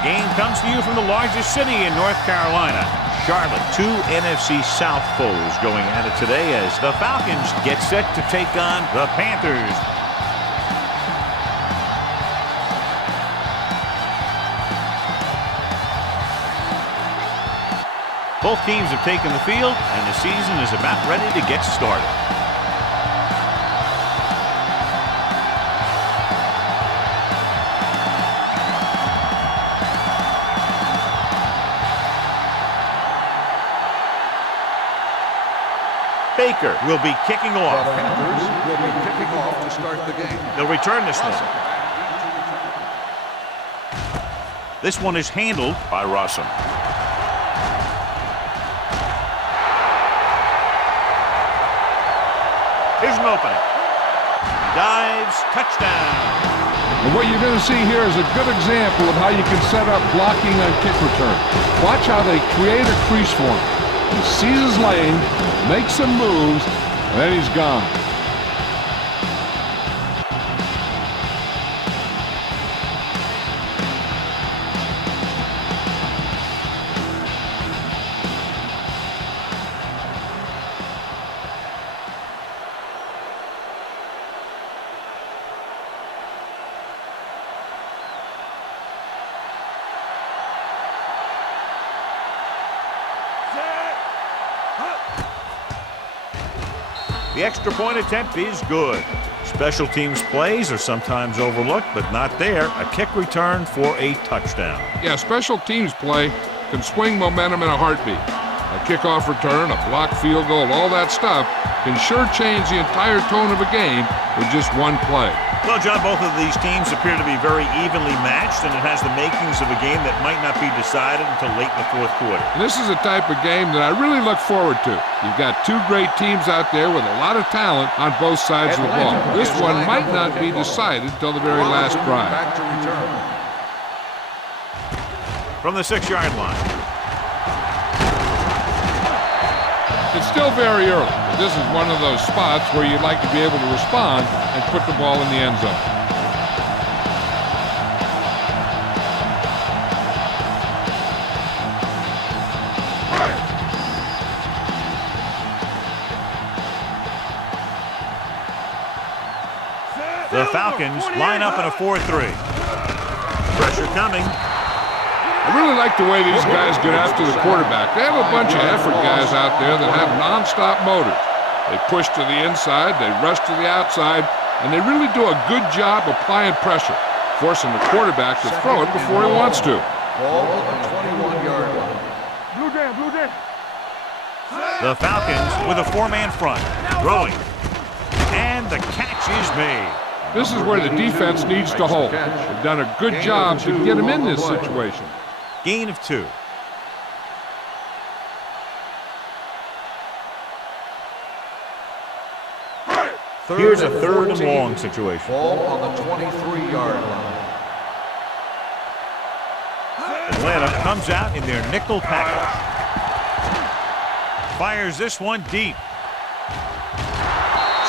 The game comes to you from the largest city in North Carolina, Charlotte. Two NFC South foes going at it today as the Falcons get set to take on the Panthers. Both teams have taken the field, and the season is about ready to get started. Baker will be kicking off. The Panthers will be kicking off to start the game. They'll return this one. This one is handled by Russell. Here's an opening. Dives, touchdown. And what you're going to see here is a good example of how you can set up blocking on kick return. Watch how they create a crease for him. He sees his lane, makes some moves, and then he's gone. The extra point attempt is good. Special teams plays are sometimes overlooked, but not there. A kick return for a touchdown. Yeah, special teams play can swing momentum in a heartbeat. A kickoff return, a blocked field goal, all that stuff can sure change the entire tone of a game with just one play. Well, John, both of these teams appear to be very evenly matched, and it has the makings of a game that might not be decided until late in the fourth quarter. And this is a type of game that I really look forward to. You've got two great teams out there with a lot of talent on both sides of the ball. This one might not be decided until the very last drive. From the 6-yard line. It's still very early, but this is one of those spots where you'd like to be able to respond and put the ball in the end zone. The Falcons line up in a 4-3. Pressure coming. I really like the way these guys get after the quarterback. They have a bunch of effort guys out there that have non-stop motors. They push to the inside, they rush to the outside, and they really do a good job applying pressure, forcing the quarterback to throw it before he wants to. Ball on the 21-yard line. Blue jam. The Falcons with a 4-man front. Throwing. And the catch is made. This is where the defense needs to hold. They've done a good job to get him in this situation. Gain of 2. Here's a 3rd and long situation. Ball on the 23-yard line. Atlanta comes out in their nickel package. Fires this one deep.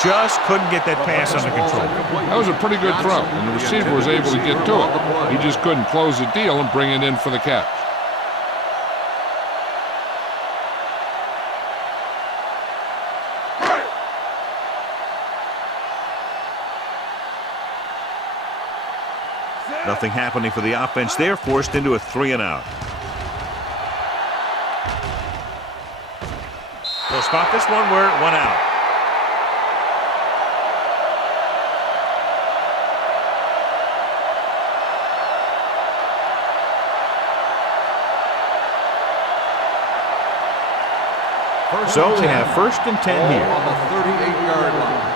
Just couldn't get that pass under control. That was a pretty good throw, and the receiver was able to get to it. He just couldn't close the deal and bring it in for the catch. Nothing happening for the offense there, forced into a 3-and-out. They'll spot this one where it went out. So we have 1st and 10 here. On the 38-yard line.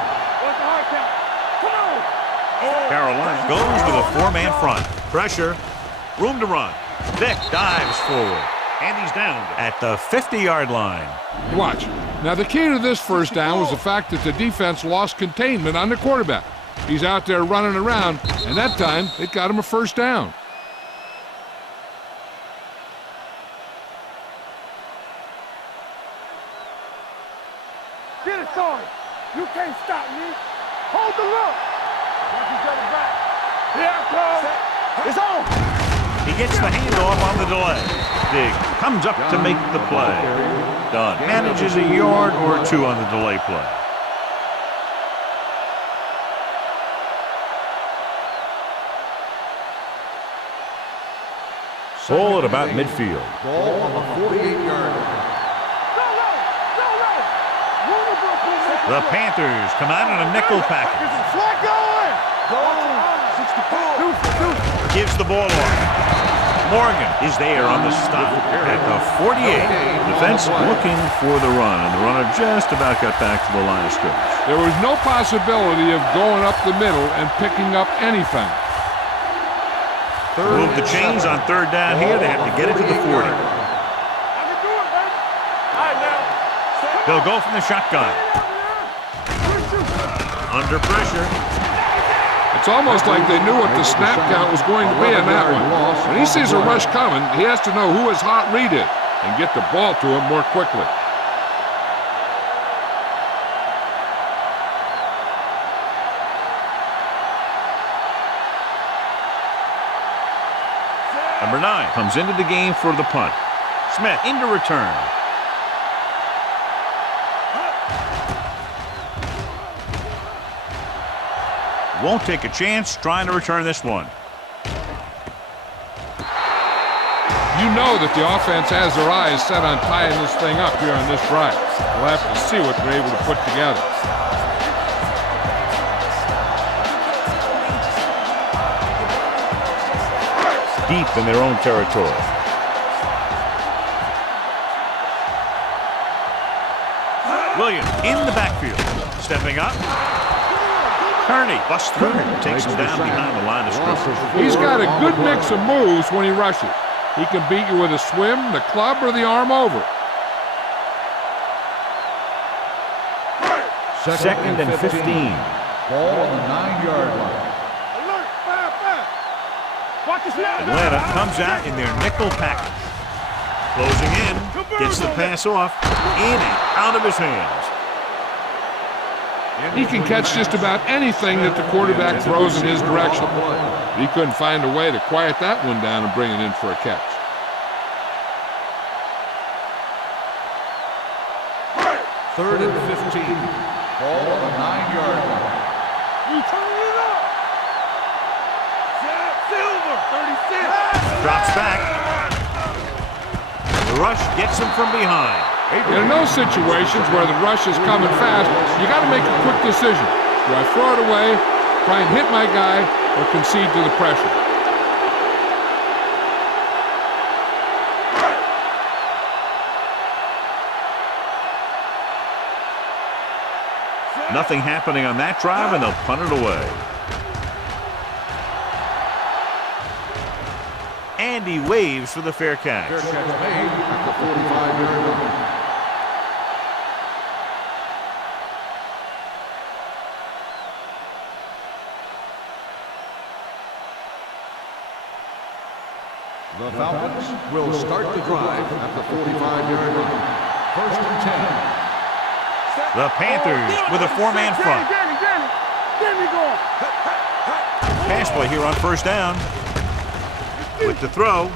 Carolina goes with a 4-man front. Pressure. Room to run. Vick dives forward. And he's down at the 50-yard line. Watch. Now, the key to this first down was the fact that the defense lost containment on the quarterback. He's out there running around, and that time it got him a first down. Get it, Sorry. You can't stop me. Hold the look. Watch each other back. Here I come. It's on. He gets the handoff on the delay. Diggs comes up to make the play. Dunn manages a yard or two on the delay play. Ball at about midfield. Ball on the 48-yard line. The Panthers come out in a nickel package. Gives the ball off. Morgan is there on the stop at the 48. Defense looking for the run, and the runner just about got back to the line of scrimmage. There was no possibility of going up the middle and picking up anything. Move the chains on third down here. They have to get it to the 40. They'll go from the shotgun. Under pressure. It's almost like they knew what the snap count was going to be on that one. When he sees a rush coming, he has to know who his hot read is and get the ball to him more quickly. Number 9 comes into the game for the punt. Smith into return. Won't take a chance trying to return this one. You know that the offense has their eyes set on tying this thing up here on this drive. We'll have to see what they're able to put together. Deep in their own territory. Williams in the backfield. Stepping up. Kearney busts through, takes him down behind the line of scrimmage. He's got a good mix of moves when he rushes. He can beat you with a swim, the club, or the arm over. Second and 15. Ball on the 9-yard line. Atlanta comes out in their nickel package. Closing in, gets the pass off, in and out of his hands. He can catch just about anything that the quarterback throws in his direction. He couldn't find a way to quiet that one down and bring it in for a catch. Third and 15. Ball on the 9-yard line. You turn it up. Silver, 36. Drops back. The rush gets him from behind. In those situations where the rush is coming fast, you got to make a quick decision. Do I throw it away, try and hit my guy, or concede to the pressure? Nothing happening on that drive, and they'll punt it away. Andy waves for the fair catch. Fair catch made at the 45-yard line. The Falcons will start the drive at the 45-yard line. First and 10. The Panthers with a 4-man front. Pass play here on first down. With the throw.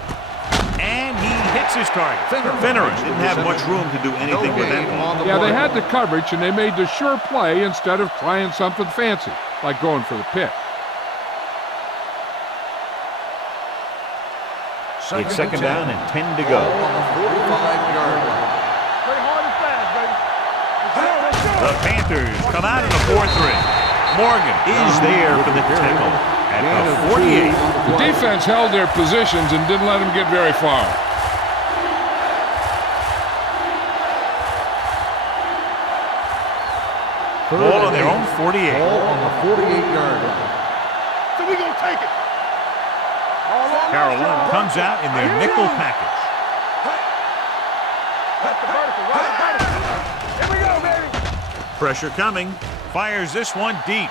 And he hits his target. Finneran didn't have much room to do anything with that one. Yeah, they had the coverage, and they made the sure play instead of trying something fancy, like going for the pick. It's second down and 10 to go. On the 45-yard line. The Panthers come out in a 4-3. Morgan is there for the tackle at the 48. The defense held their positions and didn't let them get very far. Ball on their own 48. Ball on the 48-yard line. So we gonna take it. Carolina comes out in their nickel package. Here we go, baby. Pressure coming. Fires this one deep.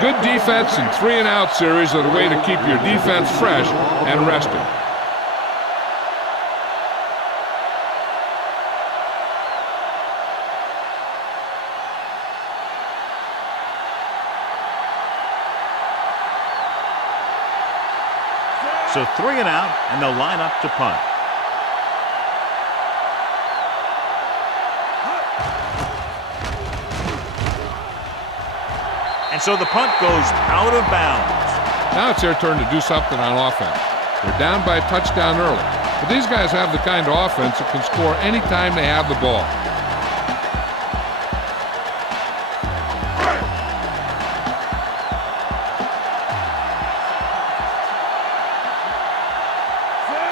Good defense and 3-and-out series are the way to keep your defense fresh and rested. So 3 and out, and they'll line up to punt. And so the punt goes out of bounds. Now it's their turn to do something on offense. They're down by a touchdown early. But these guys have the kind of offense that can score anytime they have the ball.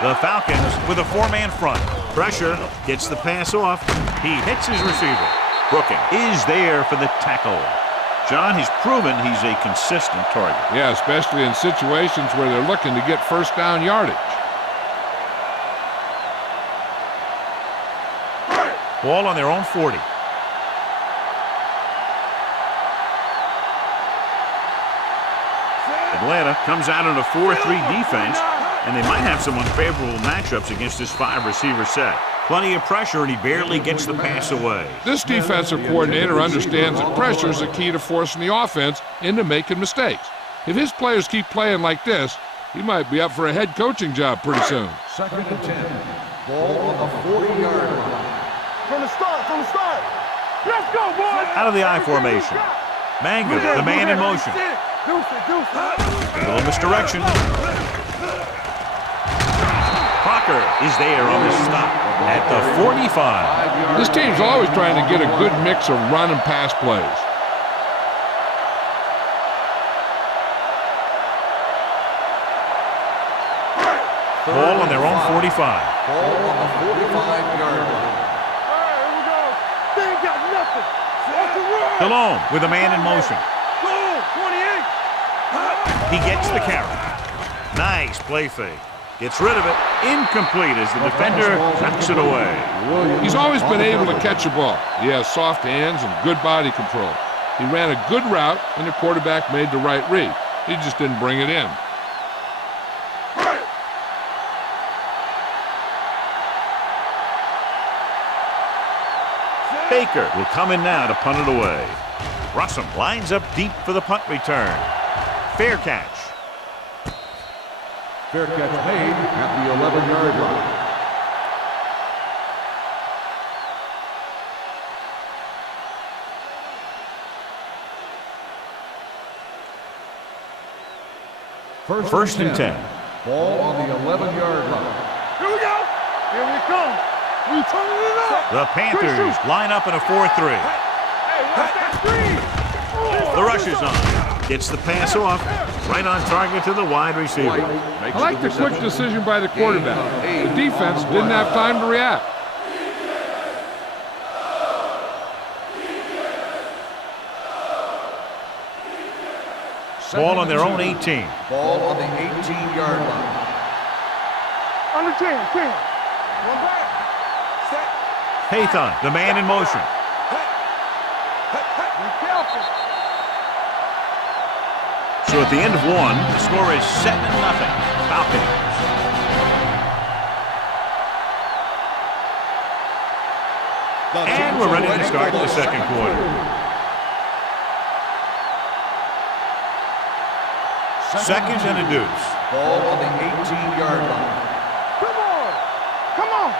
The Falcons with a 4-man front. Pressure, gets the pass off. He hits his receiver. Brooking is there for the tackle. John, he's proven he's a consistent target. Yeah, especially in situations where they're looking to get first down yardage. Ball on their own 40. Atlanta comes out in a 4-3 defense, and they might have some unfavorable matchups against this 5-receiver set. Plenty of pressure, and he barely gets the pass away. This defensive coordinator understands that pressure is the key to forcing the offense into making mistakes. If his players keep playing like this, he might be up for a head coaching job pretty soon. 2nd and 10. Ball on the 40-yard line. From the start. Let's go, boys. Out of the I formation. Manga, the man in motion. A little misdirection. Crocker is there on the stop at the 45. This team's always trying to get a good mix of run and pass plays. Ball on their own 45. Ball on the 45-yard line. All right, here we go. They ain't got nothing. Off the run. Delhomme with a man in motion. Boom, 28. He gets the carry. Nice play fake. Gets rid of it. Incomplete as the defender knocks it away. He's always been able to catch a ball. He has soft hands and good body control. He ran a good route, and the quarterback made the right read. He just didn't bring it in. Baker will come in now to punt it away. Russell lines up deep for the punt return. Fair catch. Fair catch made at the 11-yard line. First and 10. Ball on the 11-yard line. Here we go. Here we come. We turning it up. The Panthers line up in a 4-3. Hey, what's that screen? The rush is on. Gets the pass off. Right on target to the wide receiver. I like the quick decision by the quarterback. The defense didn't have time to react. Ball on their own 18. Ball on the 18-yard line. Under 10. One back. Set. Pathan, the man in motion. Be careful. So at the end of one, the score is 7-0. Falcons. And we're ready to start the second quarter. Second and a deuce. Ball on the 18-yard line. Come on.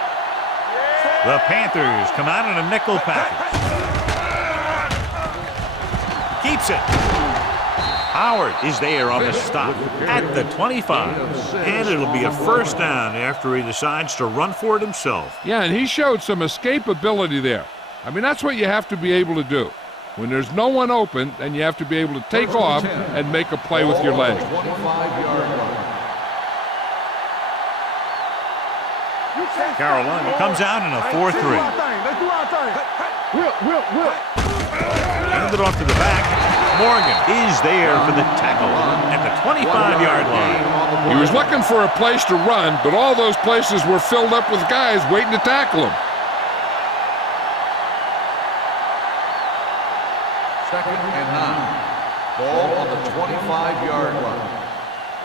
The Panthers come out in a nickel package. Keeps it. Howard is there on the stop at the 25. And it'll be a first down after he decides to run for it himself. Yeah, and he showed some escapability there. I mean, that's what you have to be able to do. When there's no one open, then you have to be able to take off and make a play with your leg. 25-yard line. Carolina comes out in a 4-3. Let's do our thing. Whip. Hand it off to the back. Morgan is there for the tackle at the 25-yard line. He was looking for a place to run, but all those places were filled up with guys waiting to tackle him. Second and 9. Ball on the 25-yard line.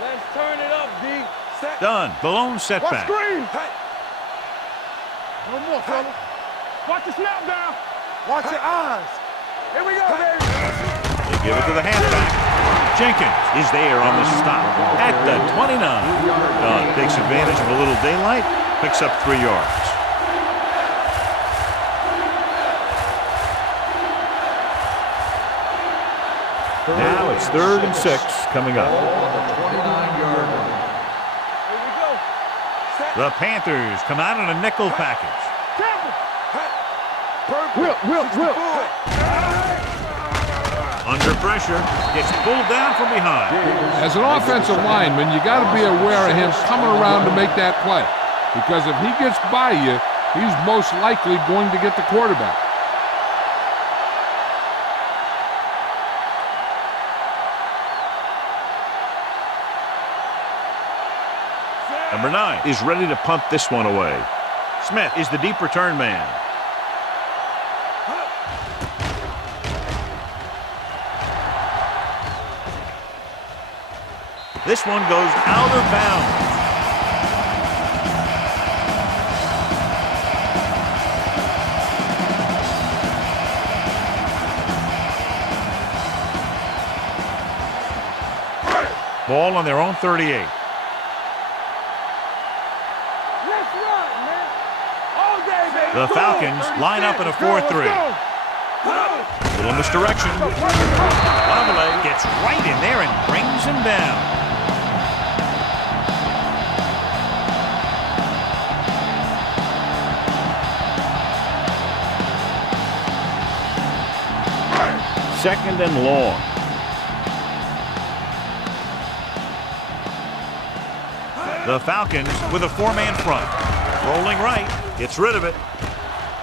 Let's turn it up, D. Set. Done. The lone setback. Screen. No more, fella. Watch the snap down. Watch your eyes. Here we go, baby. They give it to the halfback. Jenkins is there on the stop at the 29. Dunn takes advantage of a little daylight, picks up 3 yards. Now it's 3rd and 6 coming up. The Panthers come out in a nickel package. Will. Under pressure, gets pulled down from behind. As an offensive lineman, you got to be aware of him coming around to make that play. Because if he gets by you, he's most likely going to get the quarterback. Number 9 is ready to punt this one away. Smith is the deep return man. This one goes out of bounds. Ball on their own 38. The Falcons line up in a 4-3. Little misdirection. Lavalley gets right in there and brings him down. Second and long. The Falcons with a 4-man front. Rolling right. Gets rid of it.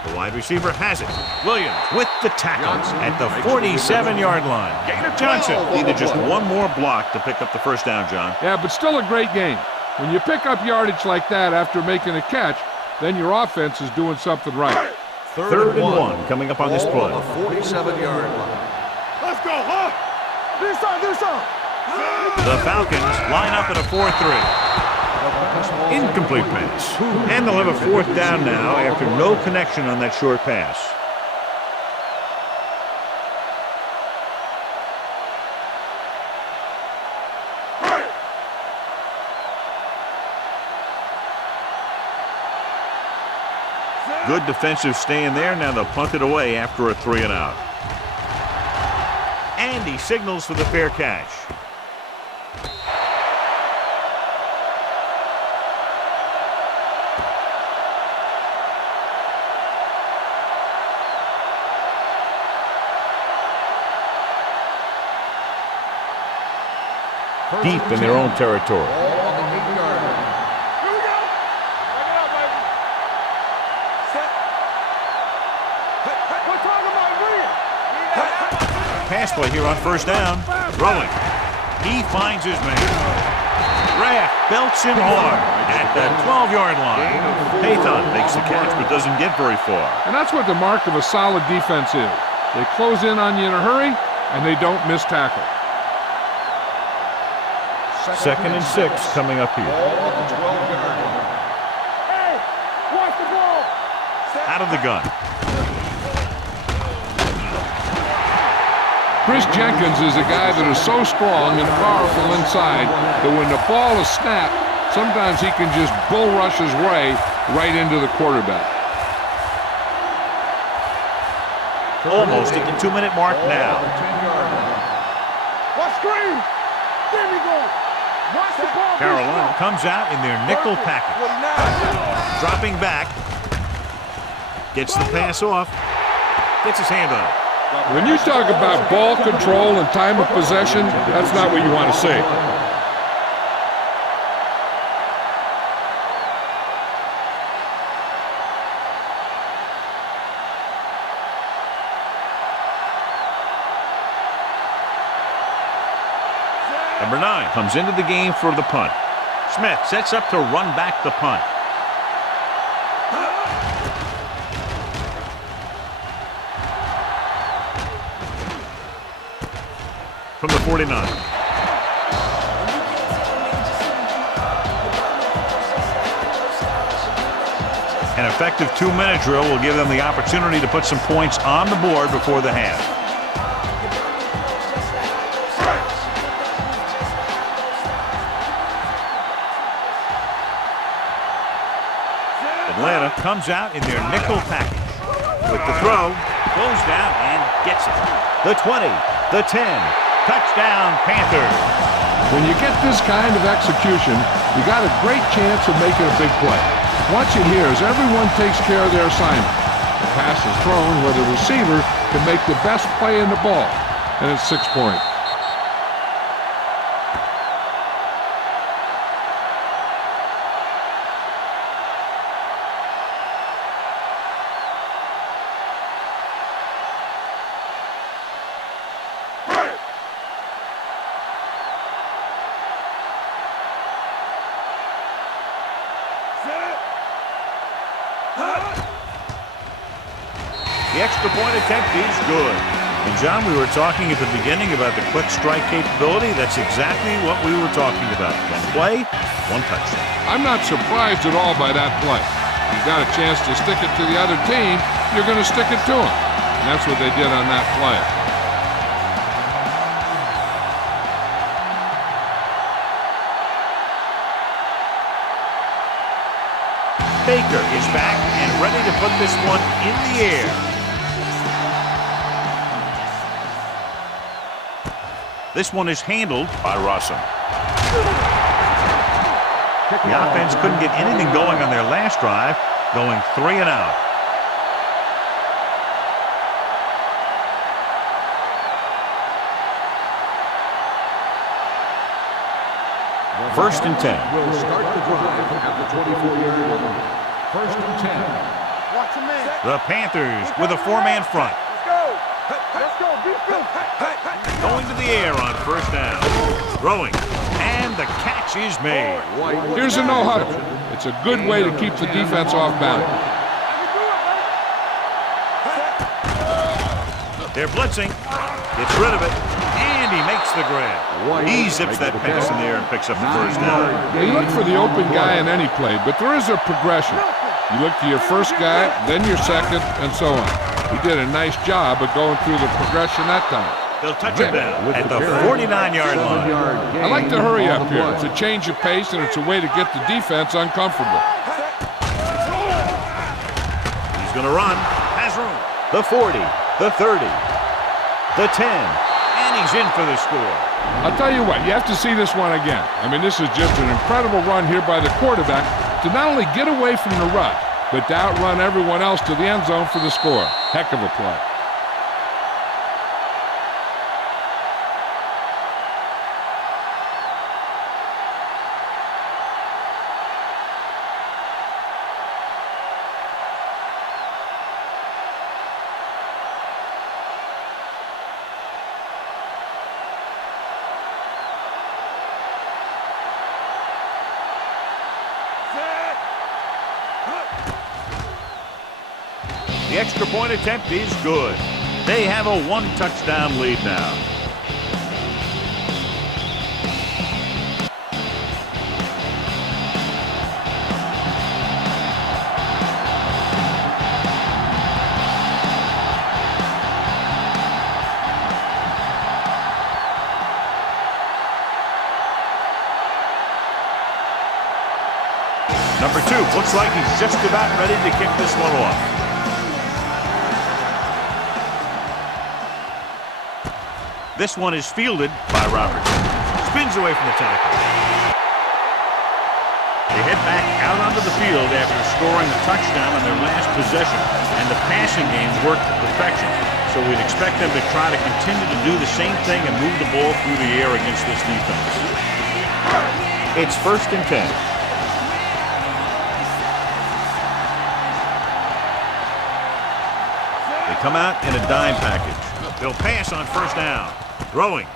The wide receiver has it. Williams with the tackle at the 47-yard line. Johnson needed just one more block to pick up the first down, John. Yeah, but still a great game. When you pick up yardage like that after making a catch, then your offense is doing something right. Third and one coming up on this play. 47-yard line. Let's go, huh? Do something. The Falcons line up in a 4-3. Incomplete pass. And they'll have a 4th down now after no connection on that short pass. Good defensive stand there. Now they'll punt it away after a 3 and out. And he signals for the fair catch. Deep in their own territory. Pass play here on first down. Throwing. He finds his man. Raft belts him hard at the 12-yard line. Payton makes the catch but doesn't get very far. And that's what the mark of a solid defense is. They close in on you in a hurry, and they don't miss tackle. Second and 6 coming up here. Hey, watch the ball. Out of the gun. Chris Jenkins is a guy that is so strong and powerful inside that when the ball is snapped, sometimes he can just bull rush his way right into the quarterback. Almost at the 2-minute mark now. What screen? There we go. Watch the ball. Carolina comes out in their nickel package. Dropping back. Gets the pass off. Gets his hand on it. When you talk about ball control and time of possession, that's not what you want to see. Number 9 comes into the game for the punt. Smith sets up to run back the punt. From the 49. An effective 2-minute drill will give them the opportunity to put some points on the board before the half. Atlanta comes out in their nickel package. With the throw, goes down and gets it. The 20, the 10, touchdown Panthers. When you get this kind of execution, you got a great chance of making a big play. Watch it here as everyone takes care of their assignment. The pass is thrown where the receiver can make the best play in the ball, and it's 6 points. The extra point attempt is good. And, John, we were talking at the beginning about the quick strike capability. That's exactly what we were talking about. One play, one touchdown. I'm not surprised at all by that play. You got a chance to stick it to the other team, you're going to stick it to them. And that's what they did on that play. Baker is back and ready to put this one in the air. This one is handled by Rossum. The offense couldn't get anything going on their last drive, going 3 and out. First and 10. Will start the drive at the 24-yard line. First and 10. Watch a man. The Panthers with a 4-man front. Let's go. Let's go. Defense. Going to the air on first down. Throwing. And the catch is made. Here's a no-huddle. It's a good way to keep the defense off balance. They're blitzing. Gets rid of it. And he makes the grab. He zips that pass in the air and picks up the first down. Yeah, you look for the open guy in any play, but there is a progression. You look to your first guy, then your second, and so on. He did a nice job of going through the progression that time. They'll touch it down at the 49-yard line. I like to hurry up here. It's a change of pace, and it's a way to get the defense uncomfortable. He's going to run. Has room. The 40, the 30, the 10, and he's in for the score. I'll tell you what, you have to see this one again. I mean, this is just an incredible run here by the quarterback to not only get away from the rush, but to outrun everyone else to the end zone for the score. Heck of a play. The extra point attempt is good. They have a 1-touchdown lead now. Number 2 looks like he's just about ready to kick this one off. This one is fielded by Roberts. Spins away from the tackle. They head back out onto the field after scoring a touchdown on their last possession, and the passing game worked to perfection. So we'd expect them to try to continue to do the same thing and move the ball through the air against this defense. It's first and 10. They come out in a dime package. They'll pass on first down. Throwing.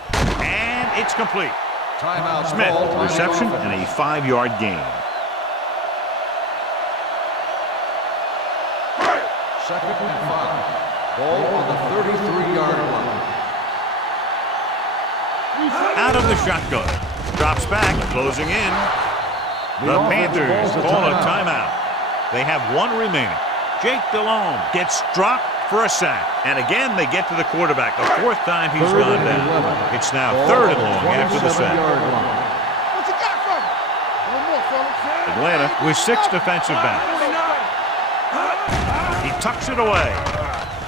And it's complete. Timeout. Smith, reception and a 5-yard gain. Second and 5. Ball on the 33-yard line. Out of the shotgun. Drops back, closing in. The Panthers call a timeout. They have 1 remaining. Jake Delhomme gets dropped for a sack. And again, they get to the quarterback. The 4th time he's gone down. It's now 3rd and long after the sack. What you got from him? One more, fellas. Atlanta with 6 defensive backs. tucks it away.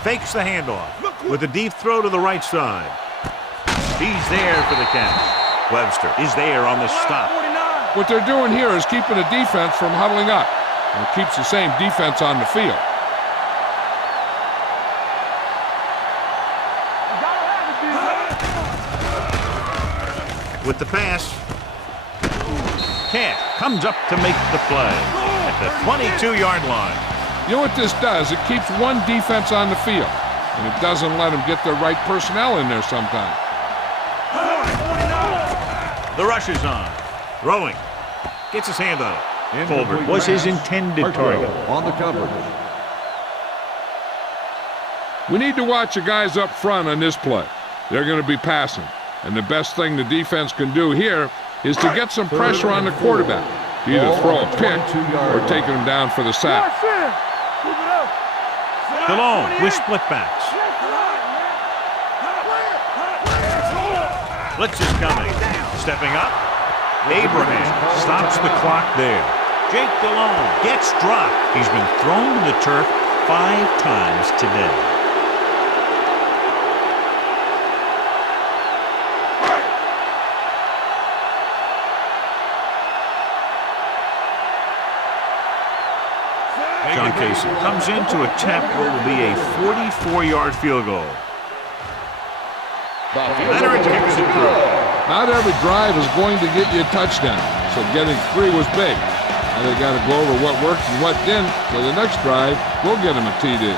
Fakes the handoff with a deep throw to the right side. He's there for the catch. Webster is there on the stop. What they're doing here is keeping the defense from huddling up. And it keeps the same defense on the field. With the pass. Camp comes up to make the play at the 22-yard line. You know what this does? It keeps one defense on the field. And it doesn't let them get the right personnel in there sometimes. The rush is on. Throwing. Gets his hand on it. Colbert was his intended target. On the coverage. We need to watch the guys up front on this play. They're going to be passing. And the best thing the defense can do here is to get some pressure on the quarterback. Either throw a pick or take him down for the sack. Delone with split backs. Blitz is coming. Stepping up. Abraham stops the clock there. Jake Delone gets dropped. He's been thrown to the turf 5 times today. John Casey comes in to attempt what will be a 44-yard field goal. Leonard kicks it through. Not every drive is going to get you a touchdown, so getting 3 was big. Now they got to go over what worked and what didn't, so the next drive will get him a TD.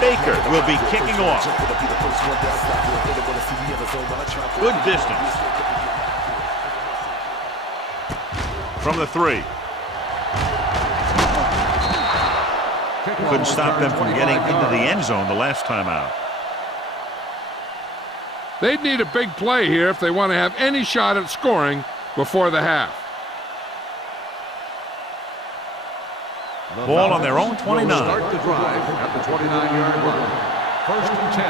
Baker will be kicking off. Good distance. From the 3. Couldn't stop them from getting into the end zone the last time out. They'd need a big play here if they want to have any shot at scoring before the half. Ball on their own 29. Start the drive at the 29-yard line. 1st and 10.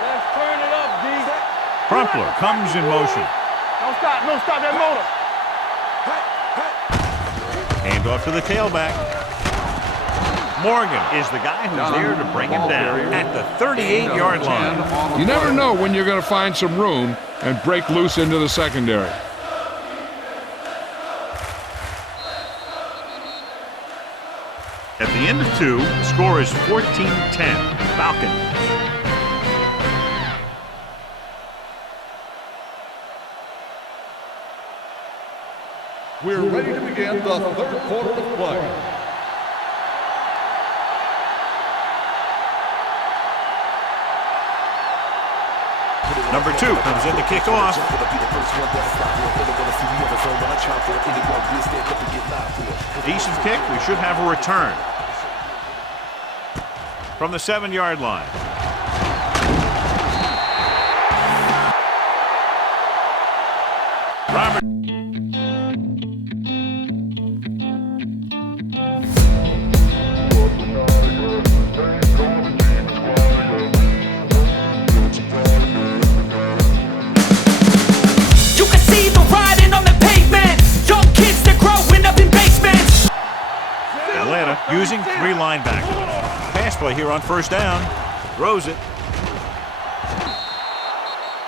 Let's turn it up, D. Crumpler comes in motion. Don't stop that motor. Handoff to the tailback. Morgan is the guy who's there to bring him down at the 38-yard line. You never know when you're going to find some room and break loose into the secondary. At the end of 2, the score is 14-10. Falcons. We're ready to begin the 3rd quarter of play. Number 2 comes in to kick off. Decent kick. We should have a return. From the 7-yard line. Robert. Using 3 linebackers. Pass play here on 1st down. Throws it.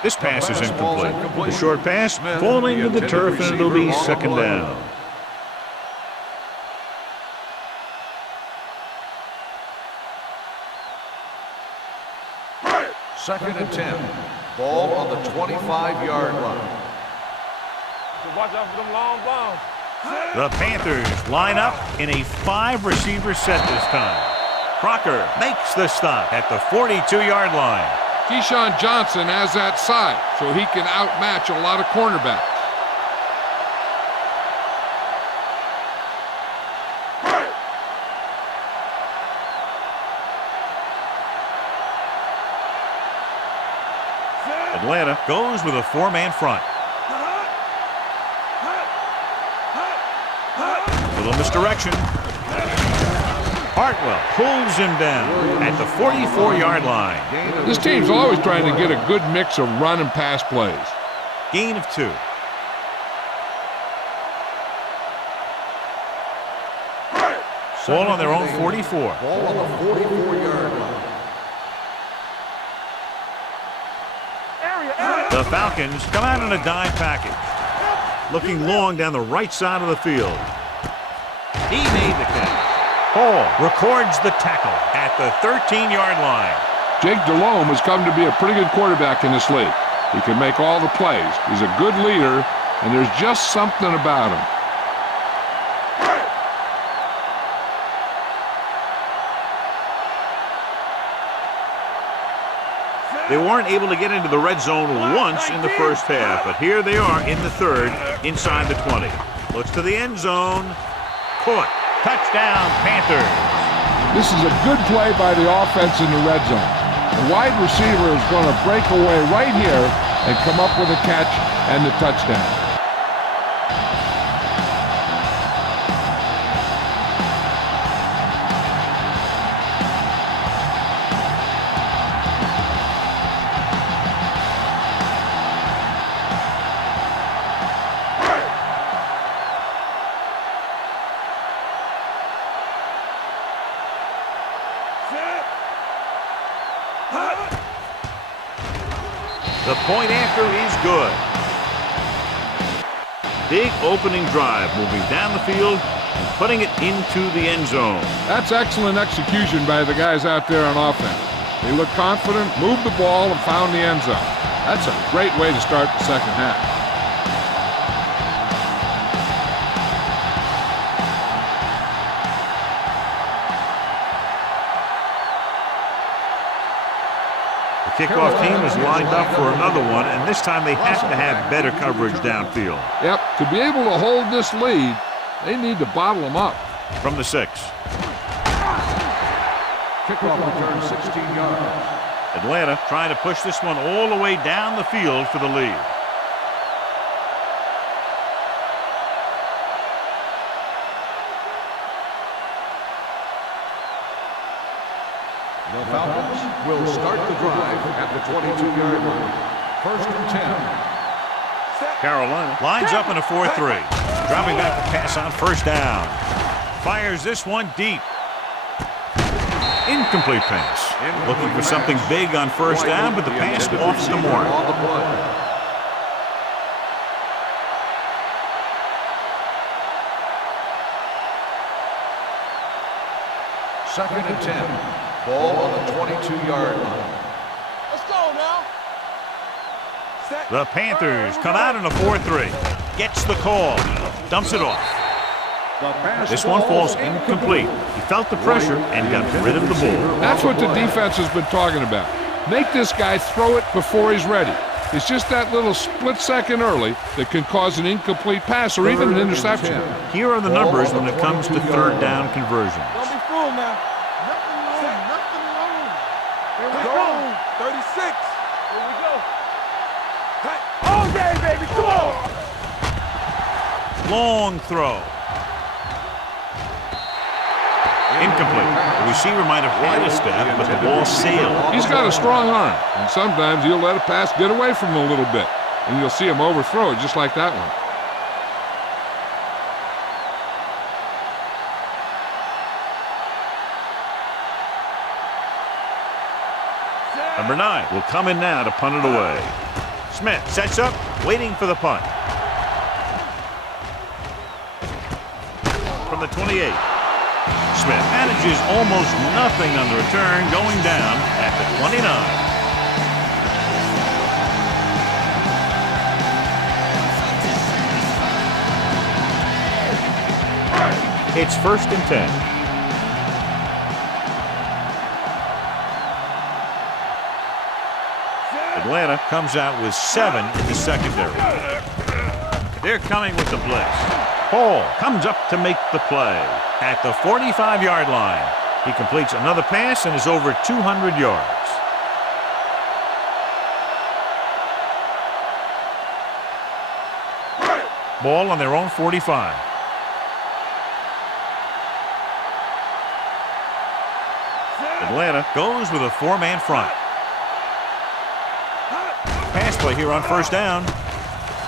This pass is incomplete. The short pass falling to the turf, and it'll be 2nd down. Second and 10. Ball on the 25-yard line. Watch out for them long bombs. The Panthers line up in a 5-receiver set this time. Crocker makes the stop at the 42-yard line. Keyshawn Johnson has that side, so he can outmatch a lot of cornerbacks. Atlanta goes with a 4-man front. Little misdirection. Hartwell pulls him down at the 44-yard line. This team's always trying to get a good mix of run and pass plays. Gain of 2. Ball on their own 44. Ball on the 44-yard line. The Falcons come out in a dime package. Looking long down the right side of the field. He made the catch. Hall records the tackle at the 13-yard line. Jake Delhomme has come to be a pretty good quarterback in this league. He can make all the plays. He's a good leader, and there's just something about him. They weren't able to get into the red zone once in the first half, but here they are in the third, inside the 20. Looks to the end zone. Caught. Touchdown, Panthers. This is a good play by the offense in the red zone. The wide receiver is going to break away right here and come up with a catch and the touchdown. The point after is good. Big opening drive, moving down the field and putting it into the end zone. That's excellent execution by the guys out there on offense. They look confident, moved the ball, and found the end zone. That's a great way to start the second half. Kickoff team is lined up for another one, and this time they have to have better coverage downfield. Yep, to be able to hold this lead, they need to bottle them up. From the 6. Kickoff return 16 yards. Atlanta trying to push this one all the way down the field for the lead. The Falcons will start the drive at the 22-yard line. First and 10. Carolina lines up in a 4-3. Dropping back to pass on first down. Fires this one deep. Incomplete pass. Looking for something big on first down, but the pass off the mark. On the play. Second and 10. Ball on the 22-yard line. Let's go now. The Panthers come out in a 4-3. Gets the call. Dumps it off. This one falls incomplete. He felt the pressure and got rid of the ball. That's what the defense has been talking about. Make this guy throw it before he's ready. It's just that little split second early that can cause an incomplete pass or even an interception. Here are the numbers when it comes to third down conversions. Don't be fooled now. Nothing wrong. Here we go. 36. Here we go. Hey. All day, baby. Come on. Long throw. Incomplete. The receiver might have had a step, but the ball sailed. He's got a strong arm, and sometimes he'll let a pass get away from him a little bit, and you'll see him overthrow it just like that one. Number 9 will come in now to punt it away. Smith sets up, waiting for the punt. From the 28. Smith manages almost nothing on the return, going down at the 29. It's first and 10. Atlanta comes out with 7 in the secondary. They're coming with the blitz. Hall comes up to make the play at the 45-yard line. He completes another pass and is over 200 yards. Ball on their own 45. Atlanta goes with a 4-man front. Pass play here on first down.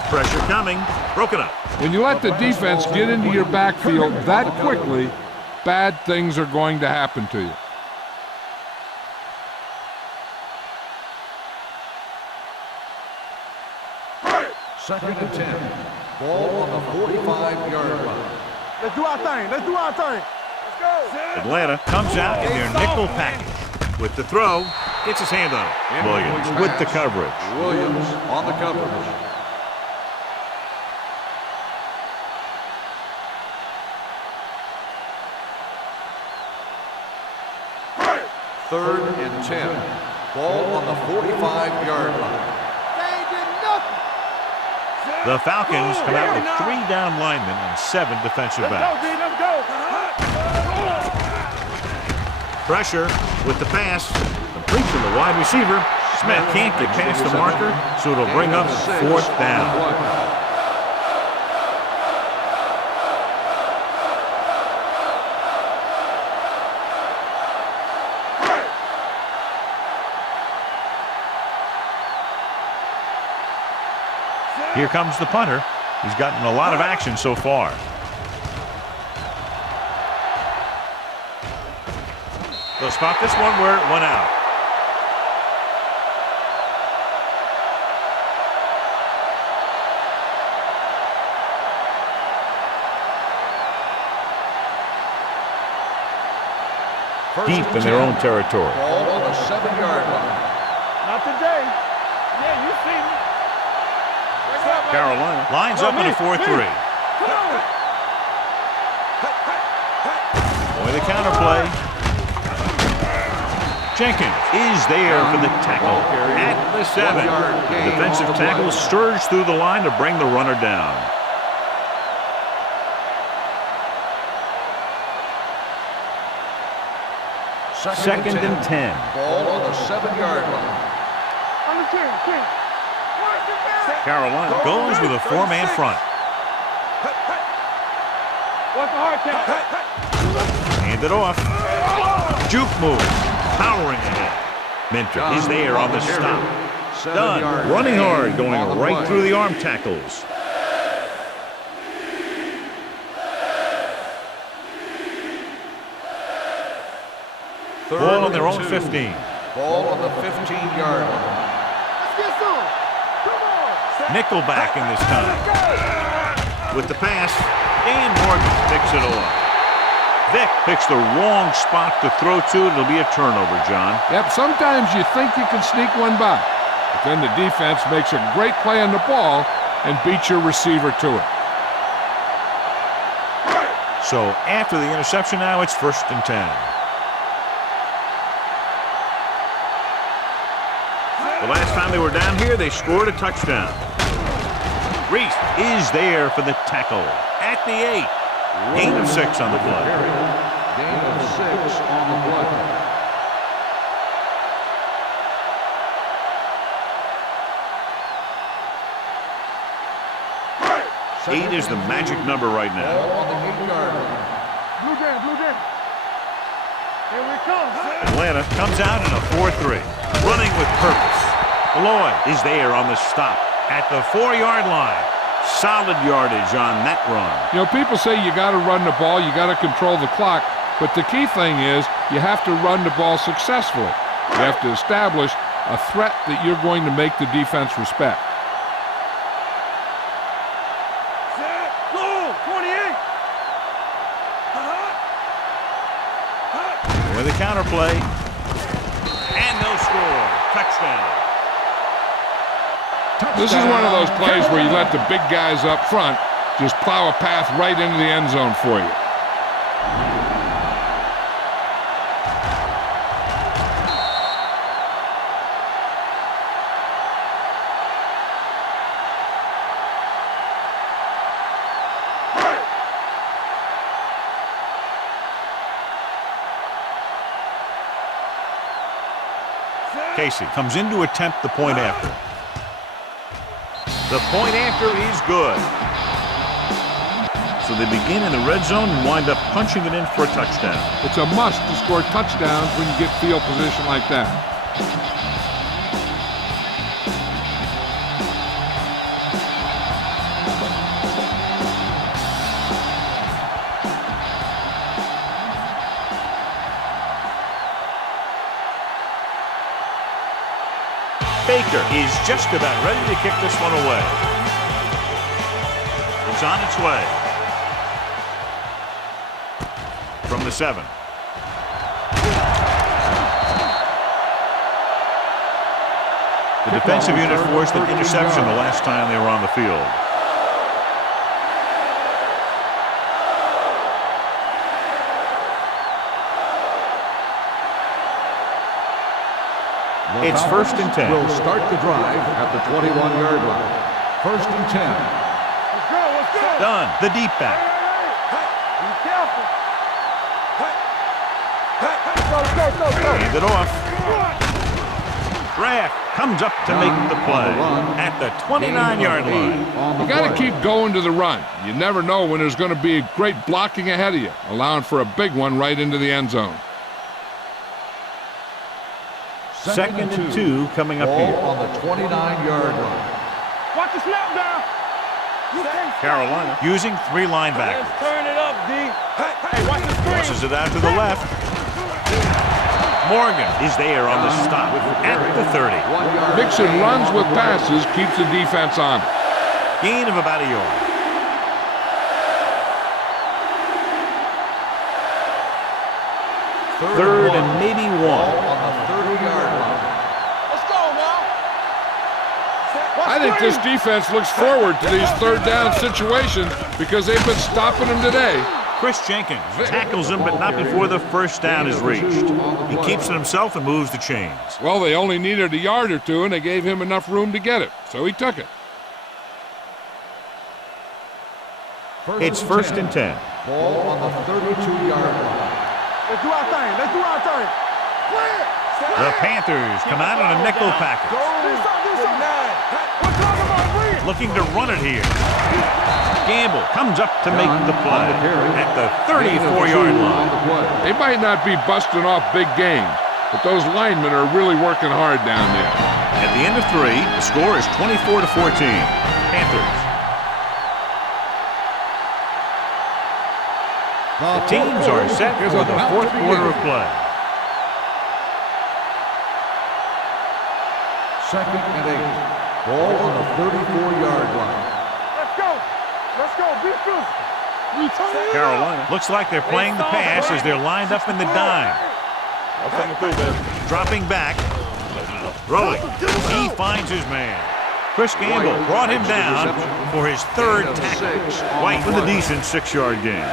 Pressure coming. Broken up. When you let the defense get into your backfield that quickly, bad things are going to happen to you. Second and 10. Ball on the 45-yard line. Let's do our thing. Let's do our thing. Let's go. Atlanta comes out in their nickel package. With the throw, gets his hand on it. Williams with the coverage. Williams on the coverage. Third and 10. Ball on the 45-yard line. They ain't did nothing. The Falcons come out with 3 down linemen and 7 defensive backs. Let's go, D. Let's go. Pressure with the pass. Complete to the wide receiver. Smith can't get past the marker, so it'll bring up 4th down. Here comes the punter. He's gotten a lot of action so far. They'll spot this one where it went out. Deep in their own territory. Ball on the 7-yard line. Not today. Yeah, you see me. Carolina lines up in a 4-3. Boy, the counterplay. Jenkins is there for the tackle at the 7. The defensive tackle surged through the line to bring the runner down. Second and 10. Ball on the 7-yard line. On the 10. Carolina goes with a 4-man front. What's the hard count? Hand it off. Juke move. Powering ahead. Minter is there on the stop. Done. Running hard, going right through the arm tackles. Ball on their own 15. Ball on the 15-yard line. Let's get some. Come on. Nickelback in this time. With the pass, and Morgan picks it off. Vick picks the wrong spot to throw to. It'll be a turnover, John. Yep, sometimes you think you can sneak one by, but then the defense makes a great play on the ball and beats your receiver to it. So after the interception now, it's 1st and 10. The last time they were down here, they scored a touchdown. Reese is there for the tackle at the 8. Gain of 6 on the play. Gain of 6 on the play. Eight is the magic number right now. Ball on the 8-yard line. Blue game. Here we come. Atlanta comes out in a 4-3. Running with purpose. Lloyd is there on the stop at the 4-yard line. Solid yardage on that run. You know, people say you got to run the ball, you got to control the clock, but the key thing is you have to run the ball successfully. You have to establish a threat that you're going to make the defense respect. With a counterplay. And they'll score. Touchdown. This is one of those plays where you let the big guys up front just plow a path right into the end zone for you. Casey comes in to attempt the point after. The point after is good. So they begin in the red zone and wind up punching it in for a touchdown. It's a must to score touchdowns when you get field position like that. Baker is just about ready to kick this one away. It's on its way. From the 7. The defensive unit forced an interception the last time they were on the field. It's 1st and 10. Will start the drive at the 21-yard line. 1st and 10. Let's go, let's go. Done. The deep back. Be careful. Go. Hand it off. Draft comes up to make the play at the 29-yard line. You got to keep going to the run. You never know when there's going to be a great blocking ahead of you, allowing for a big one right into the end zone. 2nd and 2 coming up Ball here. on the 29-yard line. Watch the snap down. Carolina using 3 linebackers. Let's turn it up, D. Hey, watch the screen. Tosses it out to the left. Morgan is there on the stop at the 30. Mixing runs with passes keeps the defense on it. Gain of about a yard. Third and maybe 1. On the 30-yard line. Let's go now. I think this defense looks forward to these third down situations because they've been stopping them today. Chris Jenkins tackles him, but not before the first down is reached. He keeps it himself and moves the chains. Well, they only needed a yard or two, and they gave him enough room to get it, so he took it. It's 1st and 10. Ball on the 32-yard line. Let's do our thing. Let's do our thing. The Panthers come out on a nickel package. Looking to run it here. Gamble comes up to make the play at the 34-yard line. They might not be busting off big games, but those linemen are really working hard down there. At the end of 3, the score is 24-14. Panthers. The teams are set for the 4th quarter of play. 2nd and 8. Ball on the 34-yard line. Let's go. Let's go. Be physical. Carolina looks like they're playing the pass as they're lined up in the dime. Dropping back. Throwing. He finds his man. Chris Gamble brought him down for his 3rd tackle. White with a decent 6-yard gain.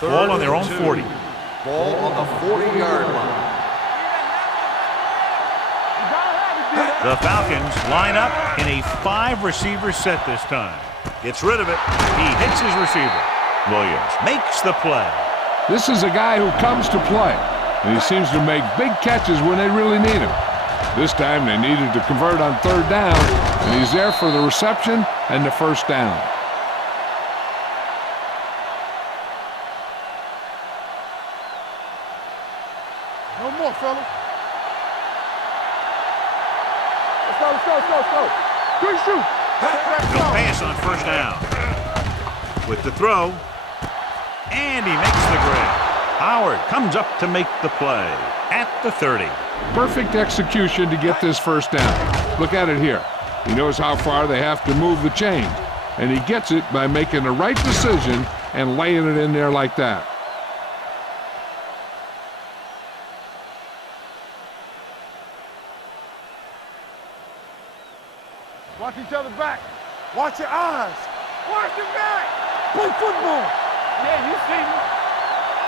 Ball on their own 40. Ball on the 40-yard line. The Falcons line up in a 5-receiver set this time. Gets rid of it. He hits his receiver. Williams makes the play. This is a guy who comes to play, and he seems to make big catches when they really need him. This time they needed to convert on 3rd down, and he's there for the reception and the 1st down. No more, fella. Let's go. Quick shoot. No pass on 1st down. With the throw. And he makes the grab. Howard comes up to make the play at the 30. Perfect execution to get this 1st down. Look at it here. He knows how far they have to move the chain, and he gets it by making the right decision and laying it in there like that. Watch each other back. Watch your eyes. Watch your back. Play football. Yeah, you see me.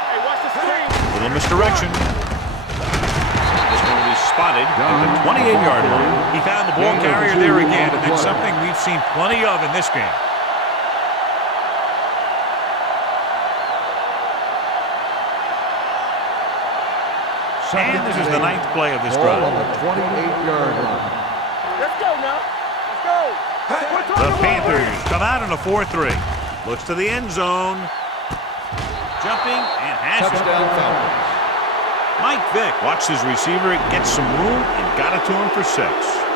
Hey, watch the screen. Little misdirection. This one will be spotted at the 28-yard line. He found the ball carrier there again, and that's something we've seen plenty of in this game. And this is the 9th play of this drive. Ball on the 28-yard line. Let's go now. The Panthers come out in a 4-3. Looks to the end zone. Jumping and has it. Touchdown Falcons. Mike Vick watched his receiver get some room and got it to him for 6.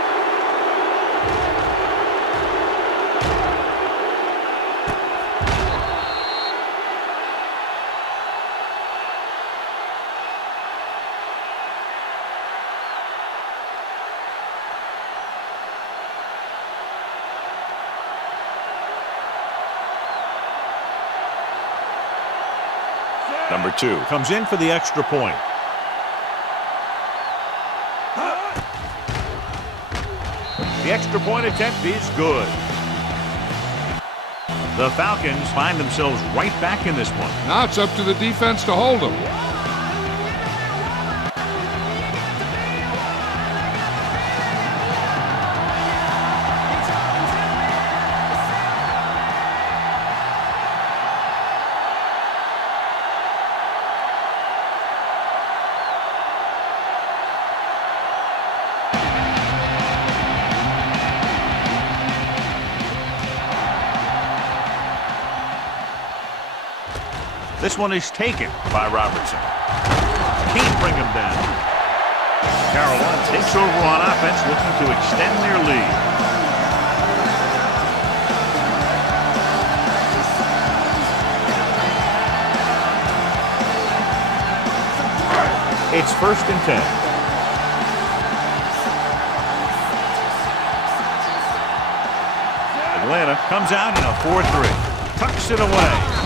Number 2 comes in for the extra point. The extra point attempt is good. The Falcons find themselves right back in this one. Now it's up to the defense to hold them. This one is taken by Robertson. Can't bring him down. Carolina takes over on offense, looking to extend their lead. It's 1st and 10. Atlanta comes out in a 4-3. Tucks it away.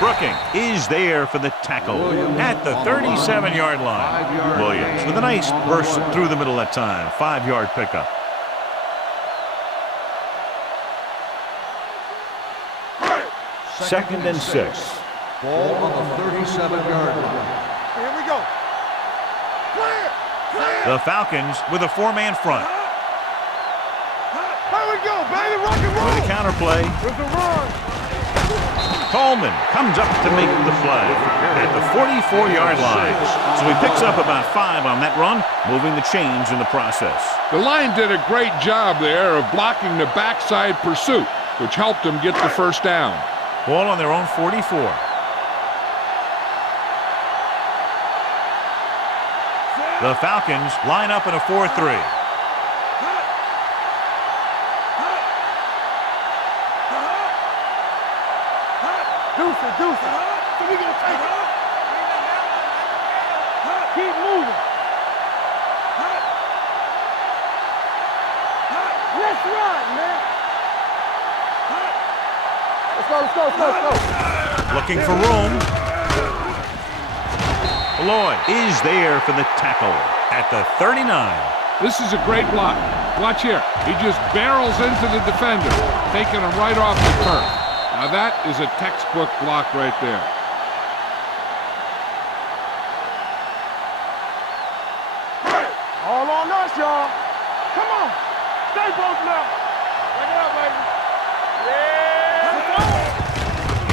Brooking is there for the tackle at the 37-yard line. Williams with a nice burst through the middle that time. 5-yard pickup. Second and 6. Ball on the 37-yard line. Here we go. Clear. The Falcons with a 4-man front. Here we go, baby. Rock and roll. With a counterplay. With the run. Coleman comes up to make the play at the 44-yard line. So he picks up about 5 on that run, moving the chains in the process. The line did a great job there of blocking the backside pursuit, which helped them get the first down. Ball on their own 44. The Falcons line up in a 4-3. Deuce. So we gonna take it. Keep moving. Let's run, man. Let's go. Looking for room. Lloyd is there for the tackle at the 39. This is a great block. Watch here. He just barrels into the defender, taking him right off the turf. Now that is a textbook block right there. All on us, y'all. Come on. Stay both now. Bring it up, baby. Yeah.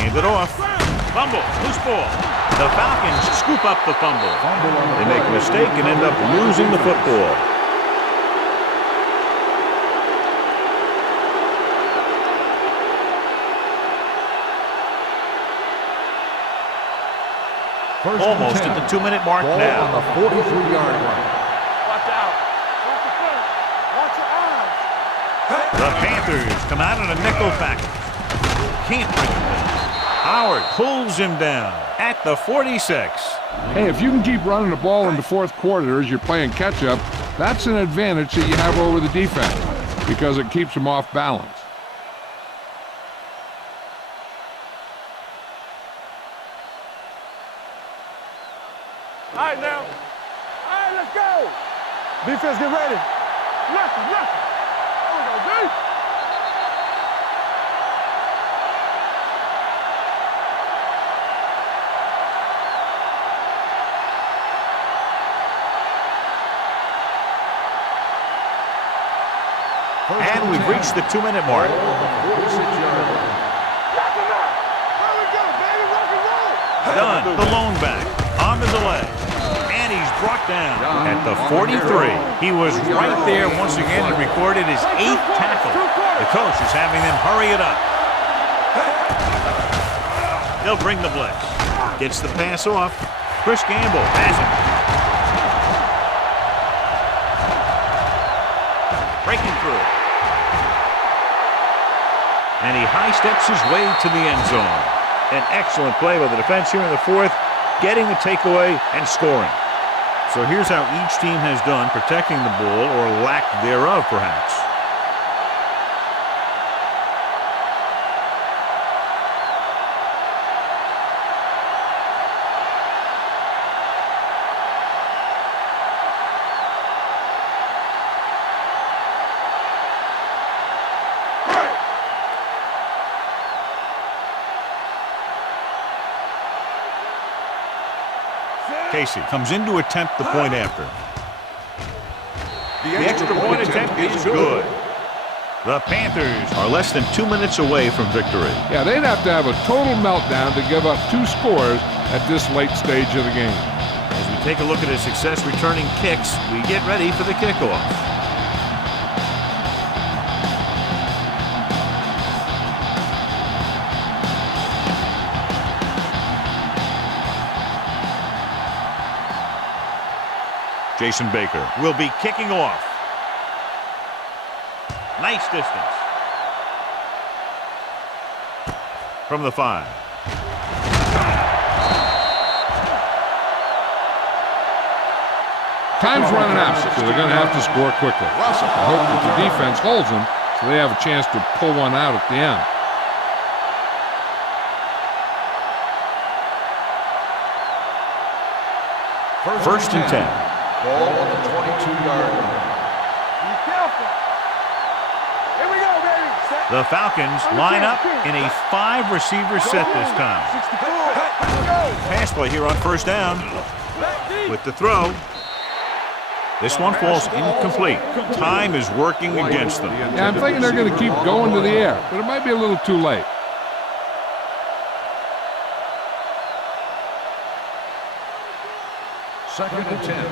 Hand it off. Fumble. Loose ball. The Falcons scoop up the fumble. They make a mistake and end up losing the football. Almost at the 2-minute mark Ball now. on the 43-yard line. Watch out. Watch the front. Watch your eyes. The Panthers come out in a nickel package. Can't bring him down. Howard pulls him down at the 46. Hey, if you can keep running the ball in the fourth quarter as you're playing catch-up, that's an advantage that you have over the defense because it keeps them off balance. All right, now. All right, let's go. Defense, get ready. Nothing. There we go, D. And we've reached the 2-minute mark. Lock him up. There we go, baby. Rock and roll. Dunn, the lone back, on the delay. And he's brought down at the 43. He was right there once again and recorded his 8th tackle. The coach is having them hurry it up. They'll bring the blitz. Gets the pass off. Chris Gamble has it. Breaking through. And he high steps his way to the end zone. An excellent play by the defense here in the fourth, getting the takeaway and scoring. So here's how each team has done protecting the ball, or lack thereof, perhaps. Casey comes in to attempt the point after. The extra point attempt is good. The Panthers are less than 2 minutes away from victory. Yeah, they'd have to have a total meltdown to give up 2 scores at this late stage of the game. As we take a look at his success returning kicks, we get ready for the kickoff. Jason Baker will be kicking off. Nice distance. From the 5. Time's running out, so they're going to have to score quickly. I hope that the defense holds them so they have a chance to pull one out at the end. First and 10. Ball on the 22-yard line. Be careful. Here we go, baby. Set. The Falcons line up in a 5-receiver set this time. 64. Go. Pass play here on first down. With the throw. This one falls incomplete. Time is working against them. Yeah, I'm thinking they're going to keep going to the air, but it might be a little too late. Second and 10.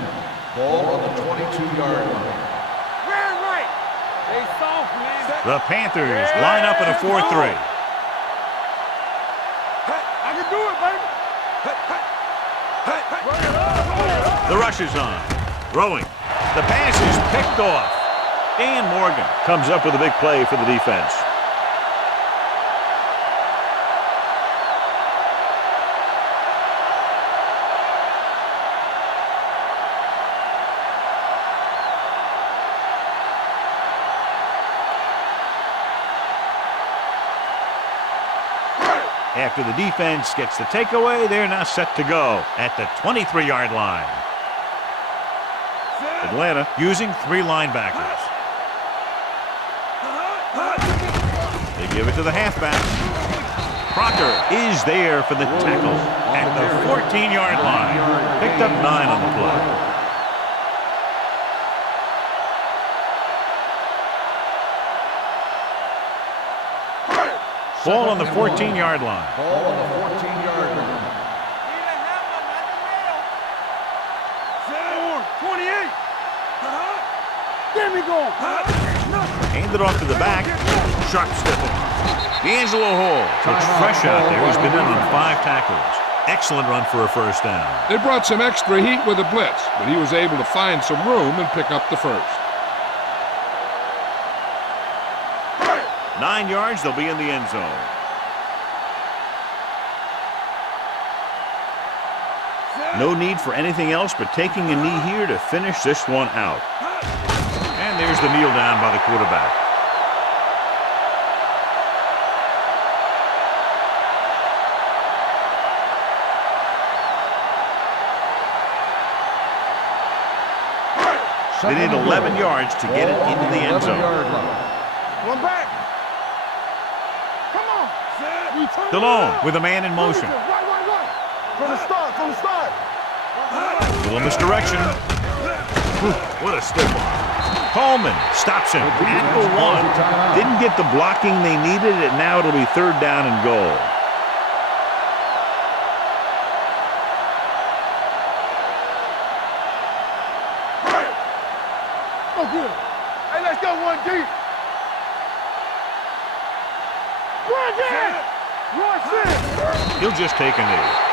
Ball on the 22-yard line. Ran right. They soft, man. The Panthers line up in a 4-3. I can do it, baby. The rush is on. Throwing. The pass is picked off. Dan Morgan comes up with a big play for the defense. After the defense gets the takeaway, they're now set to go at the 23-yard line. Atlanta using 3 linebackers. They give it to the halfback. Crocker is there for the tackle at the 14-yard line. Picked up 9 on the play. Ball on the 14-yard line. Ball on the 14-yard line. 28. There we go. Handed off to the back. Sharp stepping. D'Angelo Hall looks fresh out there. He's been in on 5 tackles. Excellent run for a first down. They brought some extra heat with a blitz, but he was able to find some room and pick up the first. 9 yards, they'll be in the end zone. No need for anything else but taking a knee here to finish this one out. And there's the kneel down by the quarterback. They need 11 yards to get it into the end zone. One back. Come on. DeLone with a man in motion. Right. From the start. Little misdirection. What a stiff one. Coleman stops him at the 1. Didn't get the blocking they needed, and now it'll be 3rd down and goal. Oh, good. Hey, let's go 1 deep. He'll just take a knee.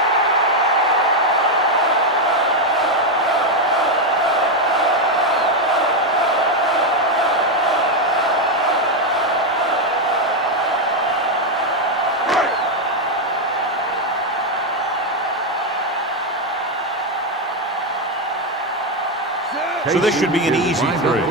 So this should be an easy three.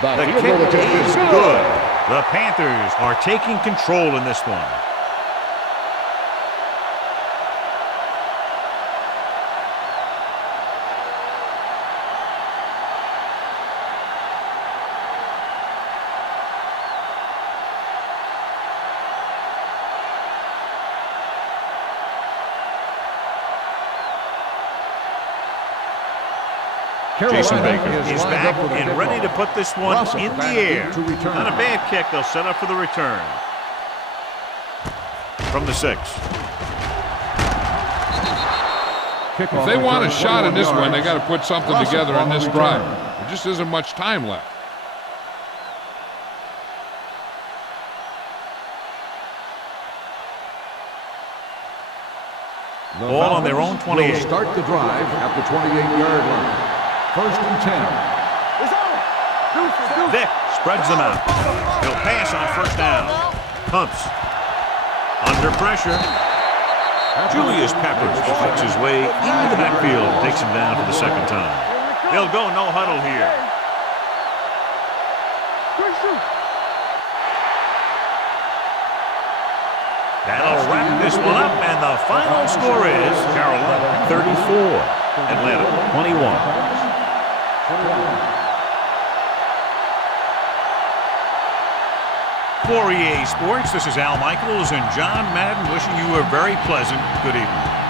The kick is good. The Panthers are taking control in this one. Jason Baker is back and ready to put this one in the air. Not a bad kick. They'll set up for the return. From the 6. If they want a shot in this one, they got to put something together on this drive. There just isn't much time left. Ball on their own 28. Will start the drive at the 28-yard line. First and 10. Vick spreads them out. He'll pass on first down. Pumps. Under pressure. Julius Peppers makes his way into the backfield and takes him down for the second time. They'll go no huddle here. That'll wrap this one up, and the final score is Carolina 34, Atlanta 21. For EA Sports, this is Al Michaels and John Madden wishing you a very pleasant good evening.